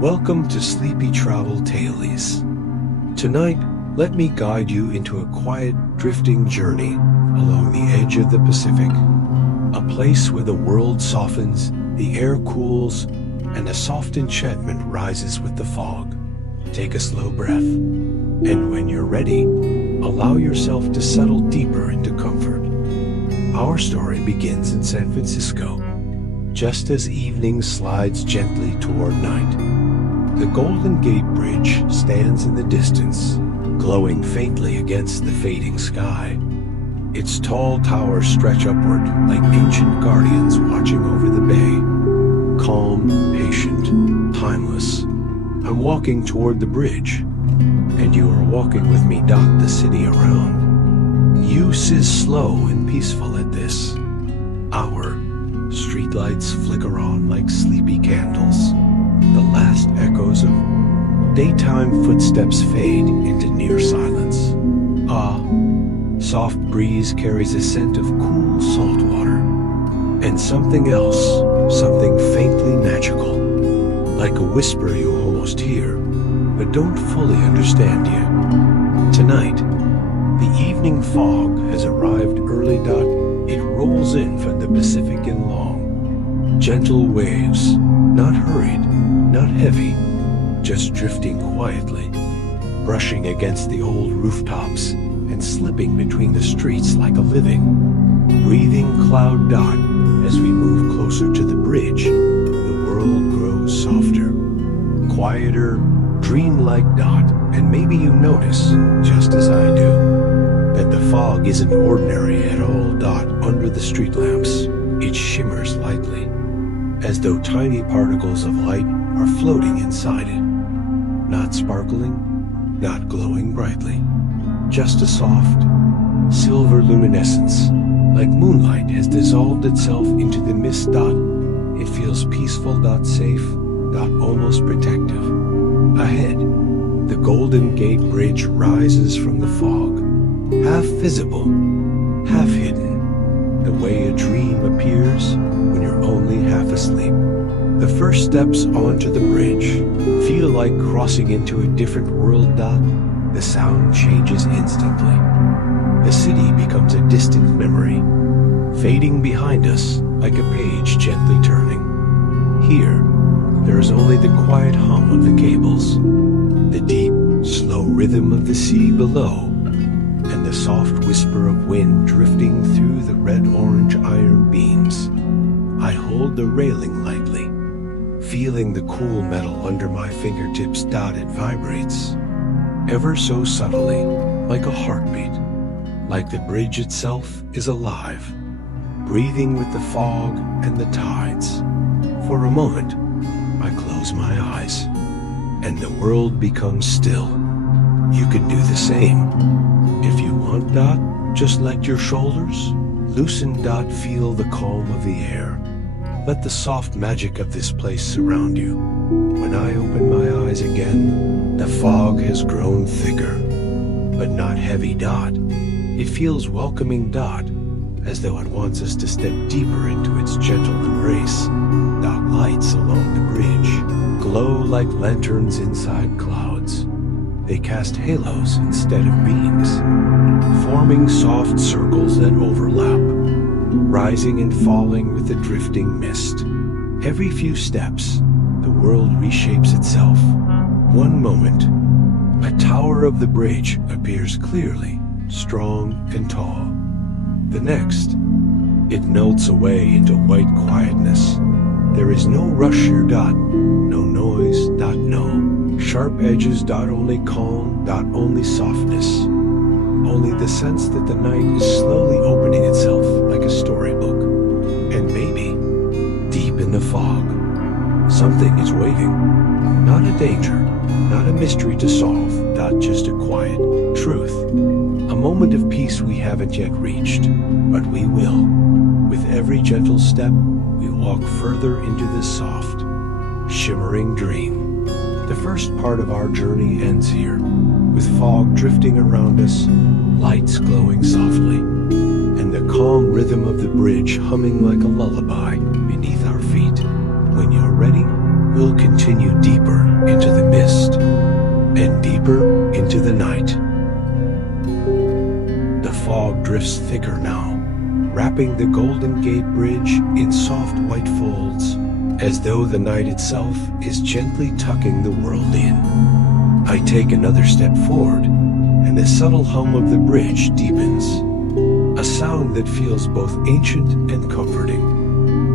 Welcome to Sleepy Travel Tailies. Tonight, let me guide you into a quiet, drifting journey along the edge of the Pacific. A place where the world softens, the air cools, and a soft enchantment rises with the fog. Take a slow breath, and when you're ready, allow yourself to settle deeper into comfort. Our story begins in San Francisco, just as evening slides gently toward night. The Golden Gate Bridge stands in the distance, glowing faintly against the fading sky. Its tall towers stretch upward like ancient guardians watching over the bay. Calm, patient, timeless. I'm walking toward the bridge, and you are walking with me. The city around you is slow and peaceful at this hour. Streetlights flicker on like sleepy candles. The last echoes of daytime footsteps fade into near silence. Soft breeze carries a scent of cool salt water. And something else, something faintly magical, like a whisper you almost hear, but don't fully understand yet. Tonight, the evening fog has arrived early. It rolls in from the Pacific in long, gentle waves, not hurried, not heavy, just drifting quietly, brushing against the old rooftops and slipping between the streets like a living, breathing cloud. As we move closer to the bridge, the world grows softer, quieter, dreamlike. And maybe you notice, just as I do, that the fog isn't ordinary at all. Under the street lamps, it shimmers lightly, as though tiny particles of light are floating inside it. Not sparkling, not glowing brightly, just a soft, silver luminescence, like moonlight has dissolved itself into the mist. It feels peaceful, safe, almost protective. Ahead, the Golden Gate Bridge rises from the fog, half visible, half hidden, the way a dream appears when you're only half asleep. The first steps onto the bridge feel like crossing into a different world. The sound changes instantly. The city becomes a distant memory, fading behind us like a page gently turning. Here, there is only the quiet hum of the cables, the deep, slow rhythm of the sea below, and the soft whisper of wind drifting through the red-orange iron beams. I hold the railing lightly, feeling the cool metal under my fingertips. It vibrates, ever so subtly, like a heartbeat, like the bridge itself is alive, breathing with the fog and the tides. For a moment, I close my eyes, and the world becomes still. You can do the same. If you want. Just let your shoulders loosen. Feel the calm of the air. Let the soft magic of this place surround you. When I open my eyes again, the fog has grown thicker, but not heavy. It feels welcoming. As though it wants us to step deeper into its gentle embrace. Lights along the bridge glow like lanterns inside clouds. They cast halos instead of beams, forming soft circles that overlap, rising and falling with the drifting mist. Every few steps, the world reshapes itself. One moment, a tower of the bridge appears clearly, strong and tall. The next, it melts away into white quietness. There is no rush here. No noise. No sharp edges. Only calm. Only softness. Only the sense that the night is slowly opening itself like a storybook. And maybe, deep in the fog, something is waiting. Not a danger, not a mystery to solve. Just a quiet truth. A moment of peace we haven't yet reached, but we will. With every gentle step, we walk further into this soft, shimmering dream. The first part of our journey ends here, with fog drifting around us, lights glowing softly, and the calm rhythm of the bridge humming like a lullaby beneath our feet. When you're ready, will continue deeper into the mist and deeper into the night. The fog drifts thicker now, wrapping the Golden Gate Bridge in soft white folds, as though the night itself is gently tucking the world in. I take another step forward, and the subtle hum of the bridge deepens, a sound that feels both ancient and comforting.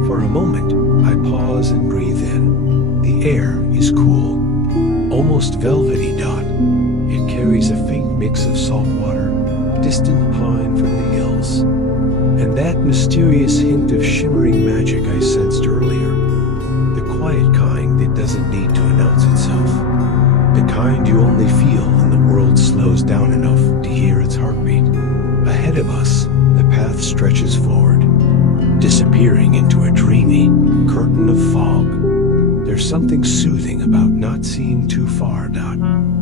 For a moment, I pause and breathe in. The air is cool, almost velvety. It carries a faint mix of salt water, distant pine from the hills, and that mysterious hint of shimmering magic I sensed earlier. The quiet kind that doesn't need to announce itself. The kind you only feel when the world slows down enough to hear its heartbeat. Ahead of us, the path stretches forward, disappearing into a dreamy curtain of fog. There's something soothing about not seeing too far.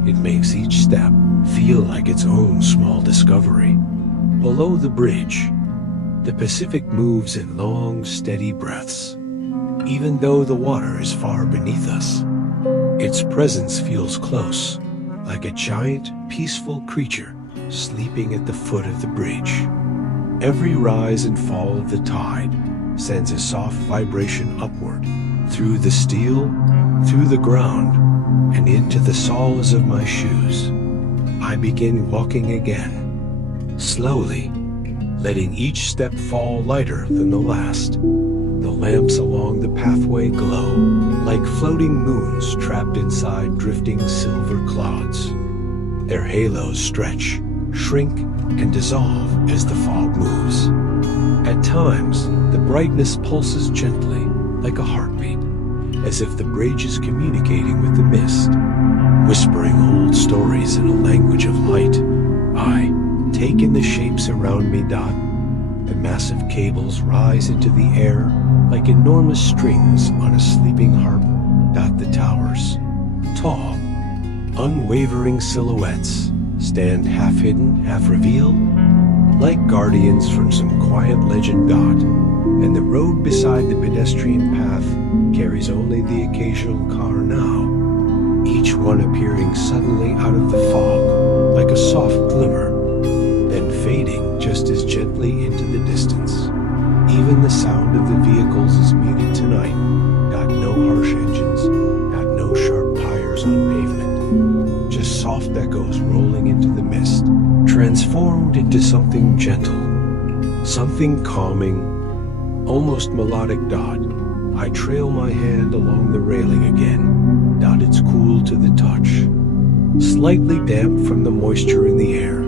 It makes each step feel like its own small discovery. Below the bridge, the Pacific moves in long, steady breaths. Even though the water is far beneath us, its presence feels close, like a giant, peaceful creature sleeping at the foot of the bridge. Every rise and fall of the tide sends a soft vibration upward, through the steel, through the ground, and into the soles of my shoes. I begin walking again, slowly, letting each step fall lighter than the last. The lamps along the pathway glow, like floating moons trapped inside drifting silver clouds. Their halos stretch, shrink, and dissolve as the fog moves. At times, the brightness pulses gently, like a heartbeat, as if the bridge is communicating with the mist, whispering old stories in a language of light. I take in the shapes around me. The massive cables rise into the air like enormous strings on a sleeping harp. The towers, tall, unwavering silhouettes, stand half hidden, half revealed, like guardians from some quiet legend. And the road beside the pedestrian path carries only the occasional car now, each one appearing suddenly out of the fog, like a soft glimmer, then fading just as gently into the distance. Even the sound of the vehicles is muted tonight. No harsh engines, no sharp tires on pavement, just soft echoes rolling into the mist, transformed into something gentle, something calming, almost melodic. I trail my hand along the railing again. It's cool to the touch, slightly damp from the moisture in the air,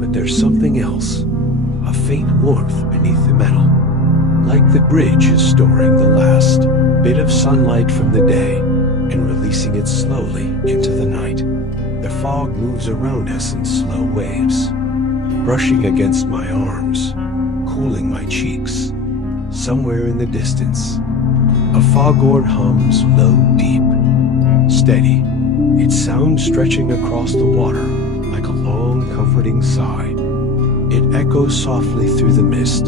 but there's something else, a faint warmth beneath the metal, like the bridge is storing the last bit of sunlight from the day and releasing it slowly into the night. The fog moves around us in slow waves, brushing against my arms, cooling my cheeks. Somewhere in the distance, a foghorn hums low, deep, steady, its sound stretching across the water like a long, comforting sigh. It echoes softly through the mist,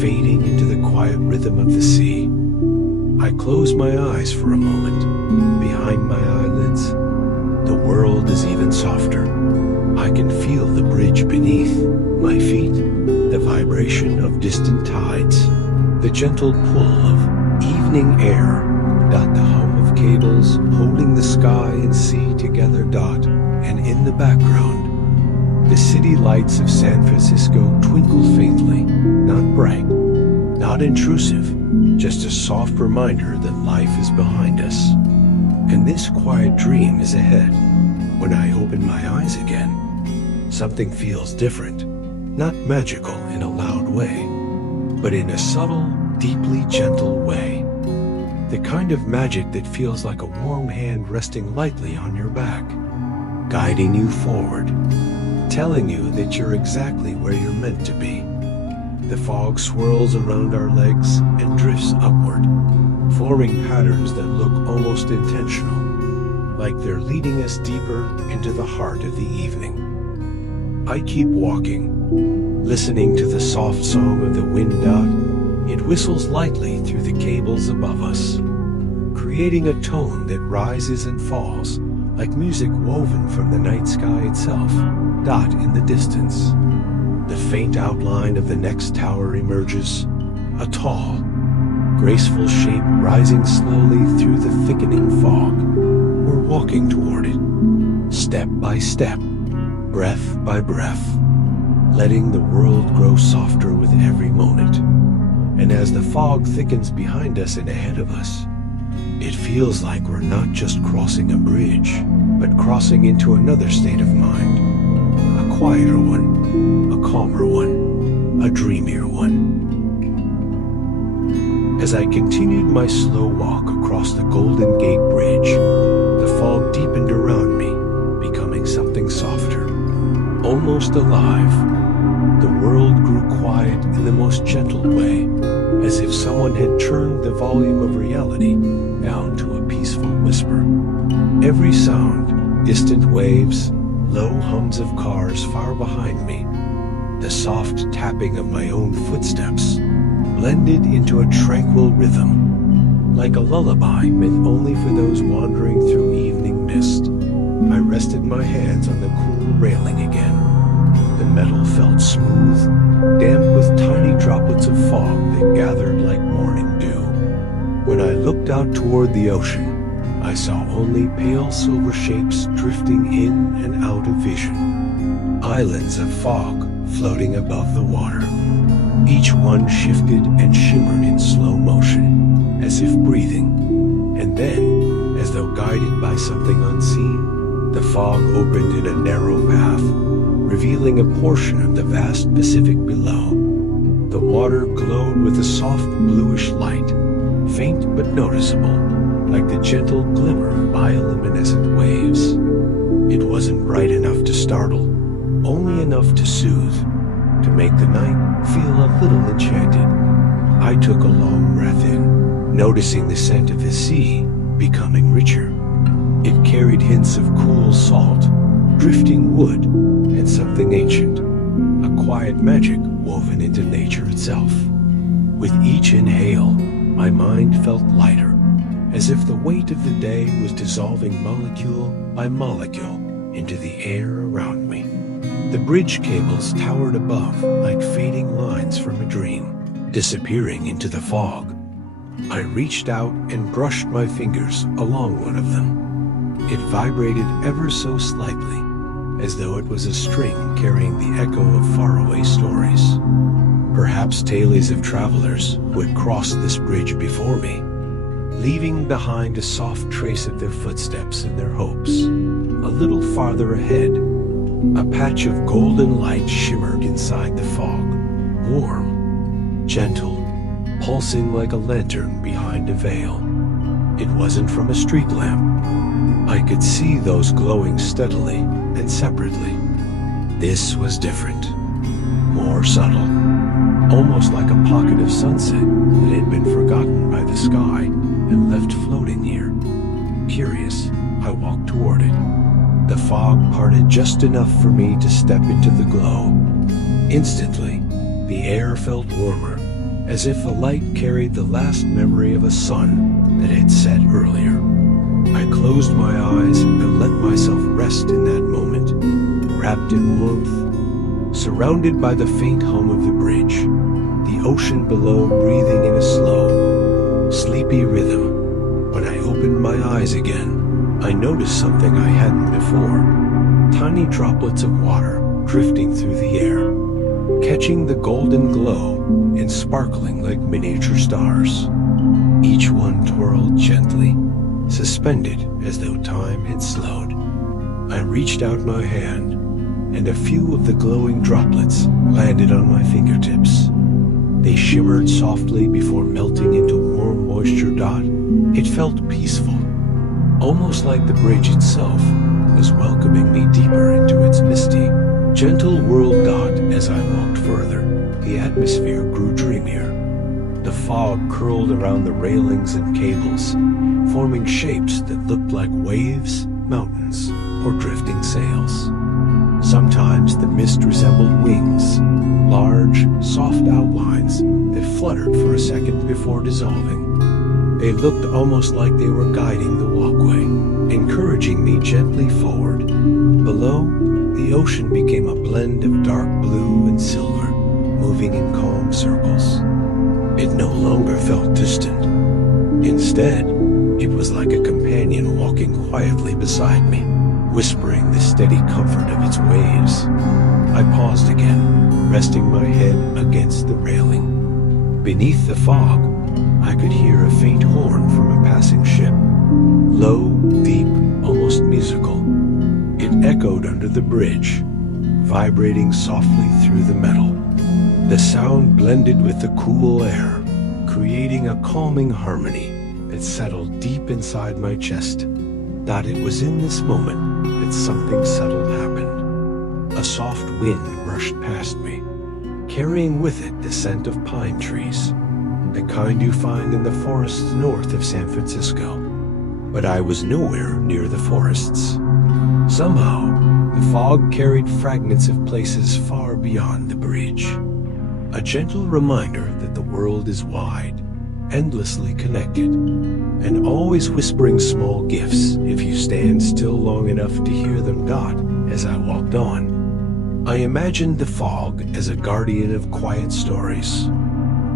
fading into the quiet rhythm of the sea. I close my eyes for a moment. Behind my eyelids, the world is even softer. I can feel the bridge beneath my feet, the vibration of distant tides, the gentle pull of evening air. The hum of cables holding the sky and sea together. And in the background, the city lights of San Francisco twinkle faintly, not bright, not intrusive, just a soft reminder that life is behind us. And this quiet dream is ahead. When I open my eyes again, something feels different, not magical in a loud way, but in a subtle, deeply gentle way. The kind of magic that feels like a warm hand resting lightly on your back, guiding you forward, telling you that you're exactly where you're meant to be. The fog swirls around our legs and drifts upward, forming patterns that look almost intentional, like they're leading us deeper into the heart of the evening. I keep walking, listening to the soft song of the wind. It whistles lightly through the cables above us, creating creating a tone that rises and falls, like music woven from the night sky itself. Dot in the distance. The faint outline of the next tower emerges, a tall, graceful shape rising slowly through the thickening fog. We're walking toward it, step by step, breath by breath, letting the world grow softer with every moment. And as the fog thickens behind us and ahead of us, it feels like we're not just crossing a bridge, but crossing into another state of mind. A quieter one, a calmer one, a dreamier one. As I continued my slow walk across the Golden Gate Bridge, the fog deepened around me, becoming something softer, almost alive. The world grew quiet in the most gentle way, as if someone had turned the volume of reality down to a peaceful whisper. Every sound, distant waves, low hums of cars far behind me, the soft tapping of my own footsteps, blended into a tranquil rhythm, like a lullaby meant only for those wandering through evening mist. I rested my hands on the cool railing again. The metal felt smooth, damp with tiny droplets of fog that gathered like morning dew. When I looked out toward the ocean, I saw only pale silver shapes drifting in and out of vision. Islands of fog floating above the water. Each one shifted and shimmered in slow motion, as if breathing. And then, as though guided by something unseen, the fog opened in a narrow path, revealing a portion of the vast Pacific below. The water glowed with a soft bluish light, faint but noticeable, like the gentle glimmer of bioluminescent waves. It wasn't bright enough to startle, only enough to soothe, to make the night feel a little enchanted. I took a long breath in, noticing the scent of the sea becoming richer. It carried hints of cool salt, drifting wood, and something ancient, a quiet magic woven into nature itself. With each inhale, my mind felt lighter, as if the weight of the day was dissolving molecule by molecule into the air around me. The bridge cables towered above like fading lines from a dream, disappearing into the fog. I reached out and brushed my fingers along one of them. It vibrated ever so slightly, as though it was a string carrying the echo of faraway stories. Perhaps tales of travelers who had crossed this bridge before me, leaving behind a soft trace of their footsteps and their hopes. A little farther ahead, a patch of golden light shimmered inside the fog, warm, gentle, pulsing like a lantern behind a veil. It wasn't from a street lamp. I could see those glowing steadily and separately. This was different, more subtle, almost like a pocket of sunset that had been forgotten by the sky and left floating here. Curious, I walked toward it. The fog parted just enough for me to step into the glow. Instantly, the air felt warmer, as if the light carried the last memory of a sun that had set earlier. I closed my eyes and let myself rest in that moment, wrapped in warmth, surrounded by the faint hum of the bridge, the ocean below breathing in a slow, sleepy rhythm. When I opened my eyes again, I noticed something I hadn't before. Tiny droplets of water drifting through the air, catching the golden glow and sparkling like miniature stars. Each one twirled gently, suspended as though time had slowed. I reached out my hand, and a few of the glowing droplets landed on my fingertips. They shimmered softly before melting into warm moisture. It felt peaceful, almost like the bridge itself was welcoming me deeper into its misty, gentle world. As I walked further, the atmosphere grew dreamier. The fog curled around the railings and cables, forming shapes that looked like waves, mountains, or drifting sails. Sometimes the mist resembled wings, large, soft outlines that fluttered for a second before dissolving. They looked almost like they were guiding the walkway, encouraging me gently forward. Below, the ocean became a blend of dark blue and silver, moving in calm circles. It no longer felt distant. Instead, it was like a companion walking quietly beside me, whispering the steady comfort of its waves. I paused again, resting my head against the railing. Beneath the fog, I could hear a faint horn from a passing ship. Low, deep, almost musical. It echoed under the bridge, vibrating softly through the metal. The sound blended with the cool air, creating a calming harmony that settled deep inside my chest. That it was in this moment that something settled happened. A soft wind brushed past me, carrying with it the scent of pine trees, the kind you find in the forests north of San Francisco. But I was nowhere near the forests. Somehow, the fog carried fragments of places far beyond the bridge. A gentle reminder that the world is wide, endlessly connected, and always whispering small gifts if you stand still long enough to hear them dot as I walked on. I imagined the fog as a guardian of quiet stories,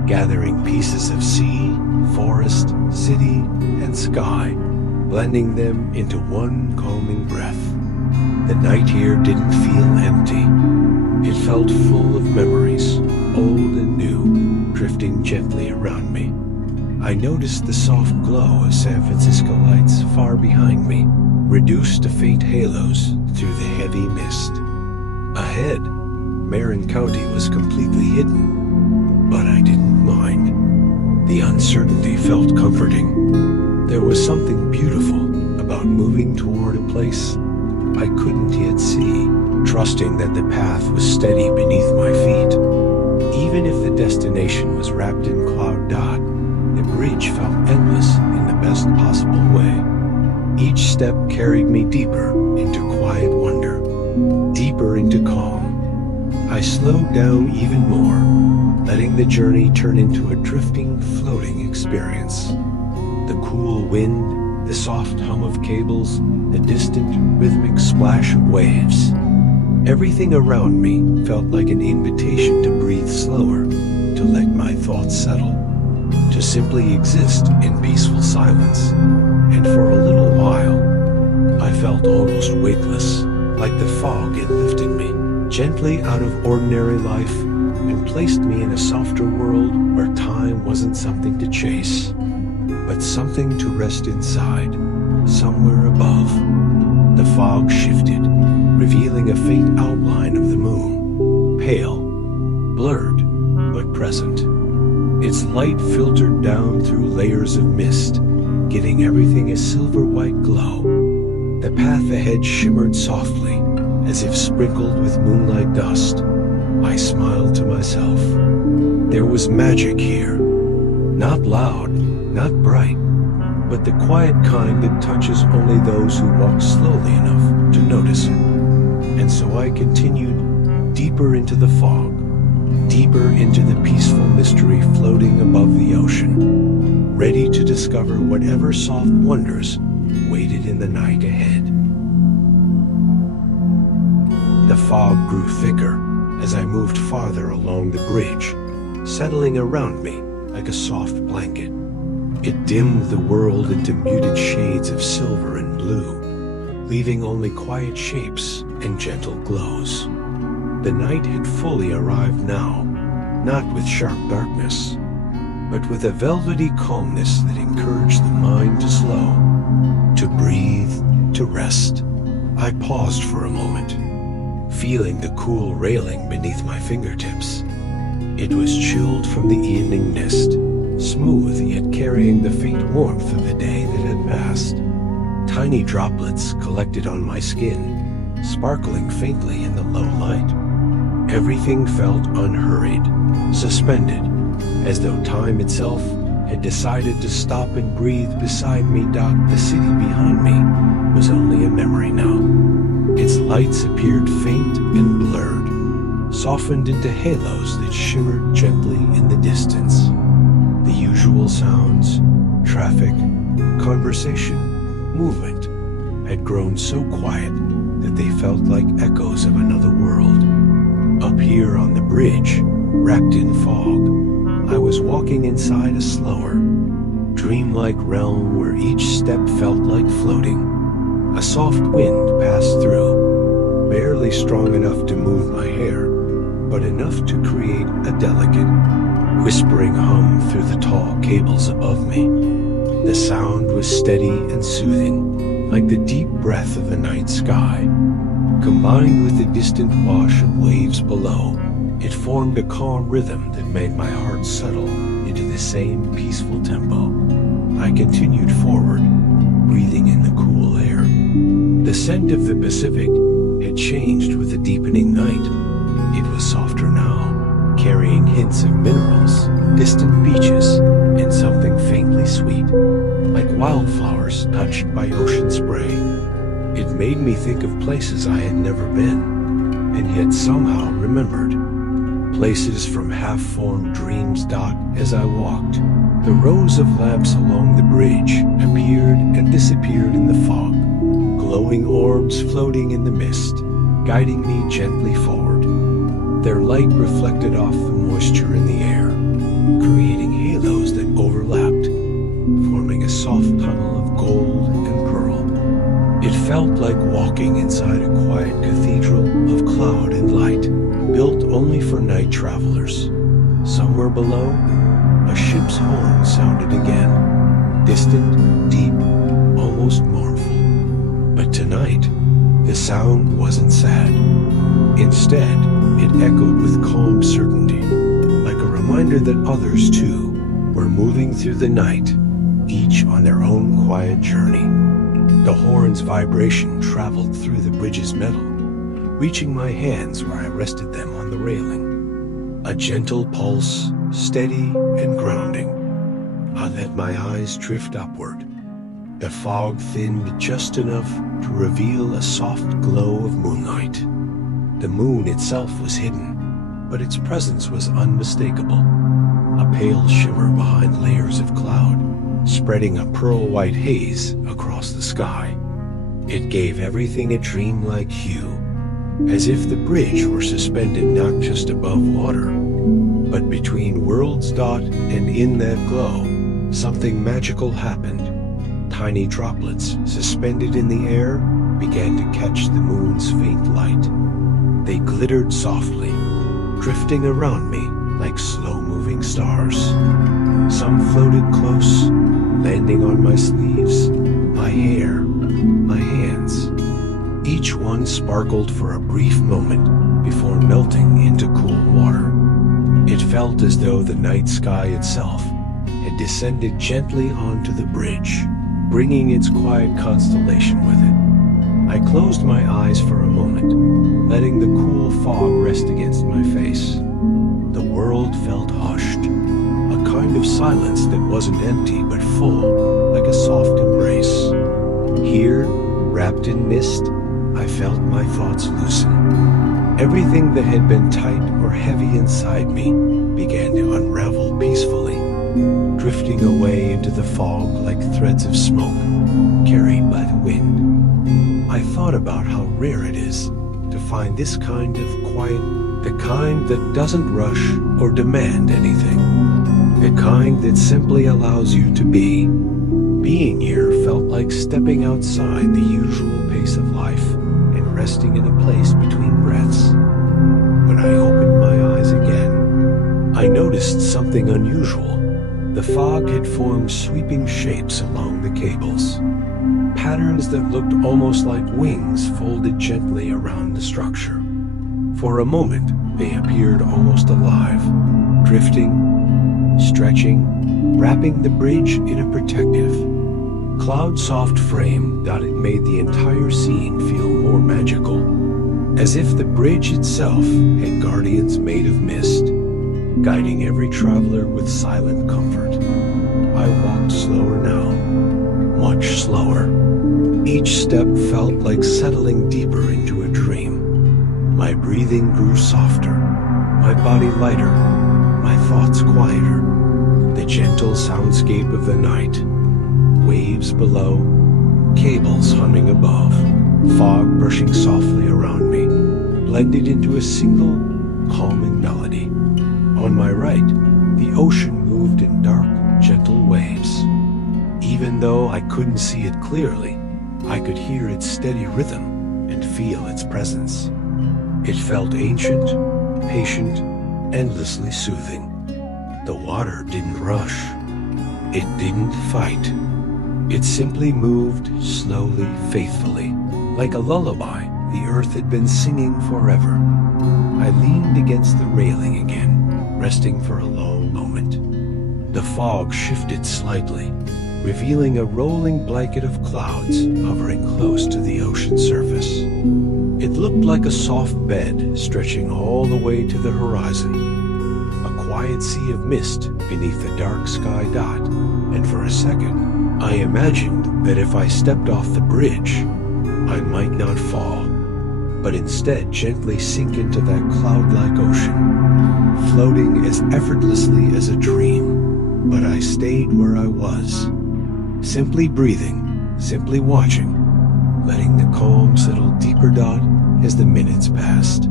gathering pieces of sea, forest, city, and sky, blending them into one calming breath. The night here didn't feel empty. It felt full of memories, old and new, drifting gently around me. I noticed the soft glow of San Francisco lights far behind me, reduced to faint halos through the heavy mist. Ahead, Marin County was completely hidden, but I didn't mind. The uncertainty felt comforting. There was something beautiful about moving toward a place I couldn't yet see, trusting that the path was steady beneath my feet. Even if the destination was wrapped in cloud dot, the bridge felt endless in the best possible way. Each step carried me deeper into quiet wonder, deeper into calm. I slowed down even more, letting the journey turn into a drifting, floating experience. The cool wind, the soft hum of cables, the distant, rhythmic splash of waves. Everything around me felt like an invitation to breathe slower, to let my thoughts settle, to simply exist in peaceful silence. And for a little while, I felt almost weightless, like the fog had lifted me gently out of ordinary life and placed me in a softer world where time wasn't something to chase, but something to rest inside, somewhere above. The fog shifted, revealing a faint outline of the moon, pale, blurred, but present. Its light filtered down through layers of mist, giving everything a silver-white glow. The path ahead shimmered softly, as if sprinkled with moonlight dust. I smiled to myself. There was magic here. Not loud, not bright, but the quiet kind that touches only those who walk slowly enough to notice it. And so I continued deeper into the fog, deeper into the peaceful mystery floating above the ocean, ready to discover whatever soft wonders waited in the night ahead. The fog grew thicker as I moved farther along the bridge, settling around me like a soft blanket. It dimmed the world into muted shades of silver and blue, leaving only quiet shapes and gentle glows. The night had fully arrived now, not with sharp darkness, but with a velvety calmness that encouraged the mind to slow, to breathe, to rest. I paused for a moment, feeling the cool railing beneath my fingertips. It was chilled from the evening mist, smooth yet carrying the faint warmth of the day that had passed. Tiny droplets collected on my skin, sparkling faintly in the low light. Everything felt unhurried, suspended, as though time itself had decided to stop and breathe beside me. The city behind me was only a memory now. Its lights appeared faint and blurred, softened into halos that shimmered gently in the distance. The usual sounds, traffic, conversation, movement, had grown so quiet that they felt like echoes of another world. Up here on the bridge, wrapped in fog, I was walking inside a slower, dreamlike realm where each step felt like floating. A soft wind passed through, barely strong enough to move my hair, but enough to create a delicate, whispering hum through the tall cables above me. The sound was steady and soothing, like the deep breath of the night sky. Combined with the distant wash of waves below, it formed a calm rhythm that made my heart settle into the same peaceful tempo. I continued forward, breathing in the cool air. The scent of the Pacific had changed with the deepening night. It was softer now, carrying hints of minerals, distant beaches, and something faintly sweet, like wildflowers touched by ocean spray. It made me think of places I had never been, and yet somehow remembered. Places from half-formed dreams. As I walked, the rows of lamps along the bridge appeared and disappeared in the fog, glowing orbs floating in the mist, guiding me gently forward. Their light reflected off the moisture in the air, creating halos that overlapped, forming a soft tunnel of gold and pearl. It felt like walking inside a quiet cathedral of cloud and light, built only for night travelers. Somewhere below, a ship's horn sounded again, distant, deep, almost mournful. But tonight, the sound wasn't sad. Instead, it echoed with calm certainty, like a reminder that others, too, were moving through the night, each on their own quiet journey. The horn's vibration traveled through the bridge's metal, reaching my hands where I rested them on the railing. A gentle pulse, steady and grounding. I let my eyes drift upward. The fog thinned just enough to reveal a soft glow of moonlight. The moon itself was hidden, but its presence was unmistakable. A pale shimmer behind layers of cloud, spreading a pearl-white haze across the sky. It gave everything a dreamlike hue, as if the bridge were suspended not just above water, but between worlds. And in that glow, something magical happened. Tiny droplets suspended in the air began to catch the moon's faint light. They glittered softly, drifting around me like slow-moving stars. Some floated close, landing on my sleeves, my hair, my hands. Each one sparkled for a brief moment before melting into cool water. It felt as though the night sky itself had descended gently onto the bridge, bringing its quiet constellation with it. I closed my eyes for a moment, letting the cool fog rest against my face. The world felt hushed, a kind of silence that wasn't empty but full, like a soft embrace. Here, wrapped in mist, I felt my thoughts loosen. Everything that had been tight or heavy inside me began to unravel peacefully, drifting away into the fog like threads of smoke carried by the wind. I thought about how rare it is to find this kind of quiet, the kind that doesn't rush or demand anything, the kind that simply allows you to be. Being here felt like stepping outside the usual pace of life and resting in a place between breaths. When I opened my eyes again, I noticed something unusual. The fog had formed sweeping shapes along the cables, patterns that looked almost like wings folded gently around the structure. For a moment, they appeared almost alive, drifting, stretching, wrapping the bridge in a protective, cloud-soft frame that it made the entire scene feel more magical, as if the bridge itself had guardians made of mist, guiding every traveler with silent comfort. I walked slower now, much slower. Each step felt like settling deeper into a dream. My breathing grew softer, my body lighter, my thoughts quieter. The gentle soundscape of the night. Waves below, cables humming above, fog brushing softly around me, blended into a single, calming melody. On my right, the ocean moved in dark, gentle waves. Even though I couldn't see it clearly, I could hear its steady rhythm and feel its presence. It felt ancient, patient, endlessly soothing. The water didn't rush. It didn't fight. It simply moved slowly, faithfully, like a lullaby the earth had been singing forever. I leaned against the railing again, resting for a long moment. The fog shifted slightly, revealing a rolling blanket of clouds hovering close to the ocean surface. It looked like a soft bed stretching all the way to the horizon, a quiet sea of mist beneath the dark sky dot, and for a second, I imagined that if I stepped off the bridge, I might not fall, but instead gently sink into that cloud-like ocean, floating as effortlessly as a dream. But I stayed where I was, simply breathing, simply watching, letting the calm settle deeper dot as the minutes passed.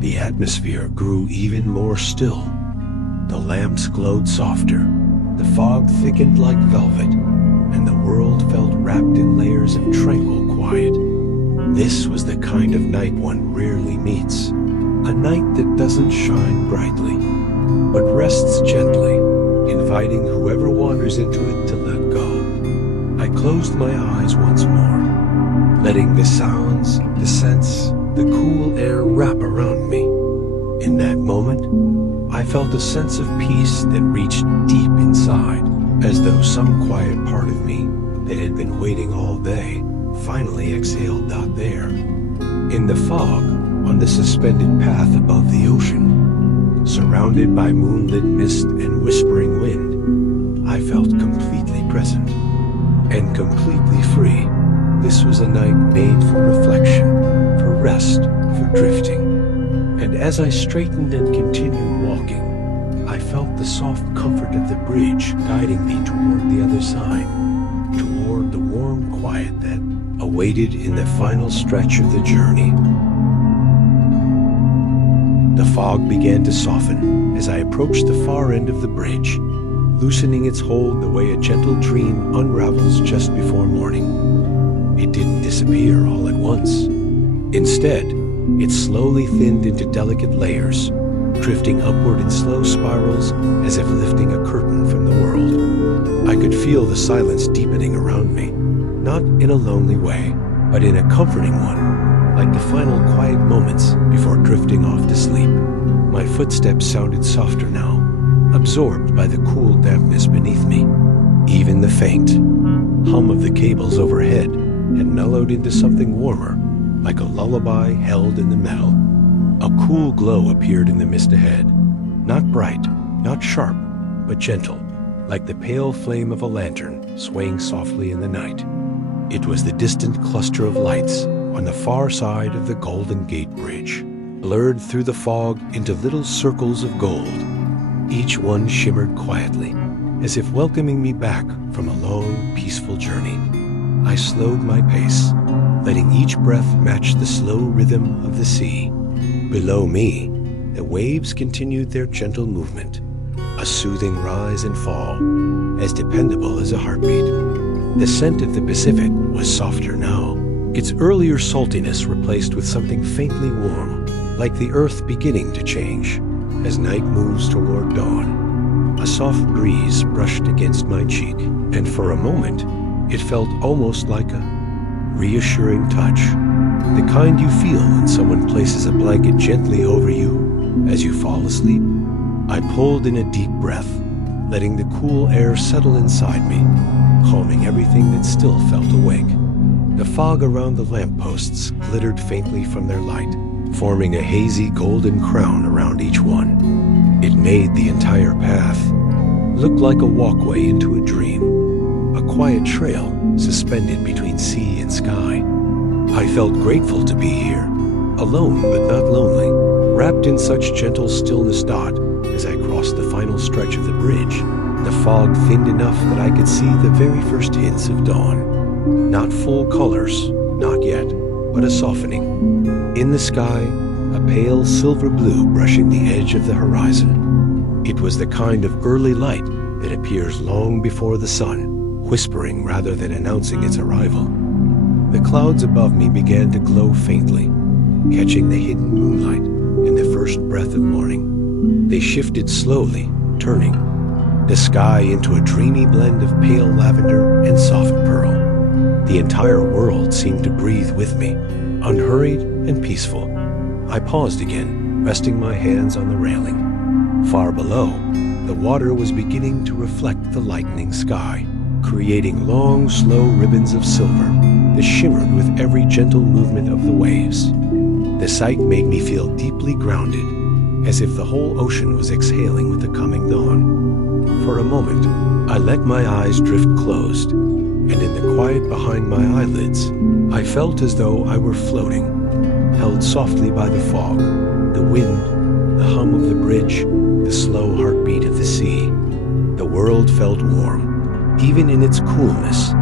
The atmosphere grew even more still. The lamps glowed softer, the fog thickened like velvet, and the world felt wrapped in layers of tranquil quiet. This was the kind of night one rarely meets, a night that doesn't shine brightly, but rests gently, inviting whoever wanders into it to let go. I closed my eyes once more, letting the sounds, the scents, the cool air wrap around me. In that moment, I felt a sense of peace that reached deep inside, as though some quiet part of me that had been waiting all day finally exhaled out there. In the fog, on the suspended path above the ocean, surrounded by moonlit mist and whispering wind, I felt completely present and completely free. This was a night made for reflection, for rest, for drifting. And as I straightened and continued walking, I felt the soft comfort of the bridge guiding me toward the other side, toward the warm quiet that awaited in the final stretch of the journey. The fog began to soften as I approached the far end of the bridge, loosening its hold the way a gentle dream unravels just before morning. It didn't disappear all at once. Instead, it slowly thinned into delicate layers, drifting upward in slow spirals as if lifting a curtain from the world. I could feel the silence deepening around me, not in a lonely way, but in a comforting one, like the final quiet moments before drifting off to sleep. My footsteps sounded softer now, absorbed by the cool dampness beneath me. Even the faint hum of the cables overhead had mellowed into something warmer, like a lullaby held in the metal. A cool glow appeared in the mist ahead, not bright, not sharp, but gentle, like the pale flame of a lantern swaying softly in the night. It was the distant cluster of lights on the far side of the Golden Gate Bridge, blurred through the fog into little circles of gold. Each one shimmered quietly, as if welcoming me back from a long, peaceful journey. I slowed my pace, letting each breath match the slow rhythm of the sea. Below me, the waves continued their gentle movement, a soothing rise and fall, as dependable as a heartbeat. The scent of the Pacific was softer now, its earlier saltiness replaced with something faintly warm, like the earth beginning to change as night moves toward dawn. A soft breeze brushed against my cheek, and for a moment, it felt almost like a reassuring touch, the kind you feel when someone places a blanket gently over you as you fall asleep. I pulled in a deep breath, letting the cool air settle inside me, calming everything that still felt awake. The fog around the lampposts glittered faintly from their light, forming a hazy golden crown around each one. It made the entire path look like a walkway into a dream, a quiet trail suspended between sea and sky. I felt grateful to be here, alone but not lonely, wrapped in such gentle stillness as I crossed the final stretch of the bridge. The fog thinned enough that I could see the very first hints of dawn. Not full colors, not yet, but a softening. In the sky, a pale silver blue brushing the edge of the horizon. It was the kind of early light that appears long before the sun, whispering rather than announcing its arrival. The clouds above me began to glow faintly, catching the hidden moonlight and the first breath of morning. They shifted slowly, turning the sky into a dreamy blend of pale lavender and soft pearl. The entire world seemed to breathe with me, unhurried and peaceful. I paused again, resting my hands on the railing. Far below, the water was beginning to reflect the lightening sky, creating long, slow ribbons of silver that shimmered with every gentle movement of the waves. The sight made me feel deeply grounded, as if the whole ocean was exhaling with the coming dawn. For a moment, I let my eyes drift closed, and in the quiet behind my eyelids, I felt as though I were floating, held softly by the fog, the wind, the hum of the bridge, the slow heartbeat of the sea. The world felt warm, even in its coolness,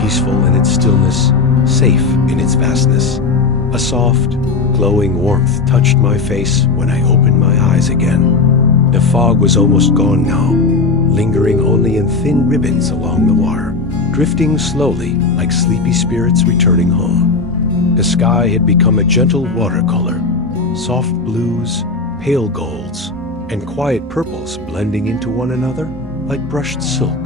peaceful in its stillness, safe in its vastness. A soft, glowing warmth touched my face when I opened my eyes again. The fog was almost gone now, lingering only in thin ribbons along the water, drifting slowly like sleepy spirits returning home. The sky had become a gentle watercolor, soft blues, pale golds, and quiet purples blending into one another like brushed silk.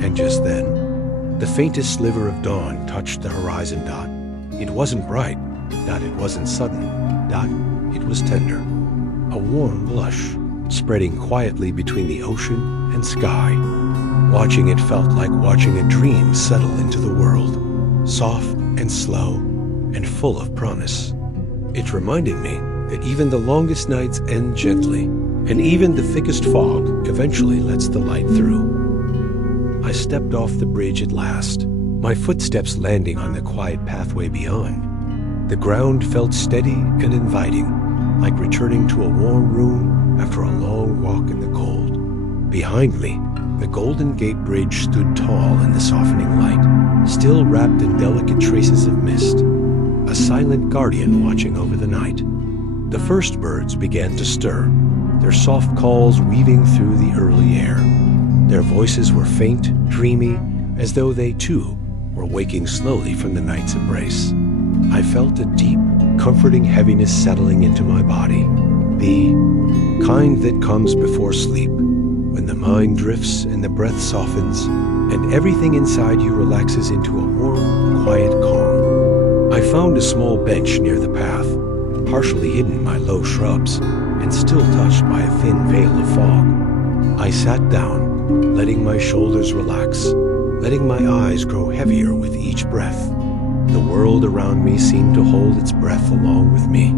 And just then, the faintest sliver of dawn touched the horizon dot. It wasn't bright, dot, it wasn't sudden, dot, it was tender. A warm blush, spreading quietly between the ocean and sky. Watching it felt like watching a dream settle into the world, soft and slow and full of promise. It reminded me that even the longest nights end gently, and even the thickest fog eventually lets the light through. I stepped off the bridge at last, my footsteps landing on the quiet pathway beyond. The ground felt steady and inviting, like returning to a warm room after a long walk in the cold. Behind me, the Golden Gate Bridge stood tall in the softening light, still wrapped in delicate traces of mist, a silent guardian watching over the night. The first birds began to stir, their soft calls weaving through the early air. Their voices were faint, dreamy, as though they too were waking slowly from the night's embrace. I felt a deep, comforting heaviness settling into my body, the kind that comes before sleep, when the mind drifts and the breath softens, and everything inside you relaxes into a warm, quiet calm. I found a small bench near the path, partially hidden by low shrubs, and still touched by a thin veil of fog. I sat down, letting my shoulders relax, letting my eyes grow heavier with each breath. The world around me seemed to hold its breath along with me,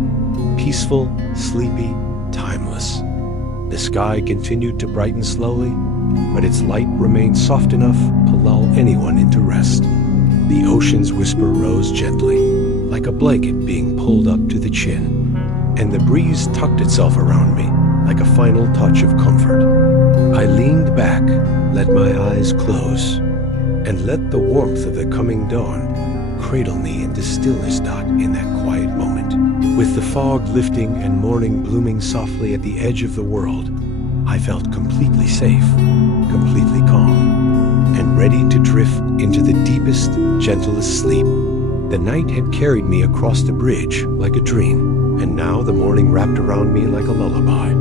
peaceful, sleepy, timeless. The sky continued to brighten slowly, but its light remained soft enough to lull anyone into rest. The ocean's whisper rose gently, like a blanket being pulled up to the chin, and the breeze tucked itself around me like a final touch of comfort. I leaned back, let my eyes close, and let the warmth of the coming dawn cradle me into stillness dot in that quiet moment. With the fog lifting and morning blooming softly at the edge of the world, I felt completely safe, completely calm, and ready to drift into the deepest, gentlest sleep. The night had carried me across the bridge like a dream, and now the morning wrapped around me like a lullaby.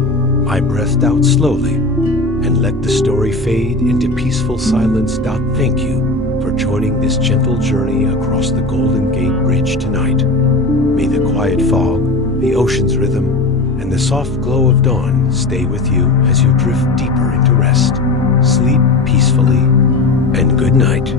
I breathed out slowly and let the story fade into peaceful silence. Thank you for joining this gentle journey across the Golden Gate Bridge tonight. May the quiet fog, the ocean's rhythm, and the soft glow of dawn stay with you as you drift deeper into rest. Sleep peacefully, and good night.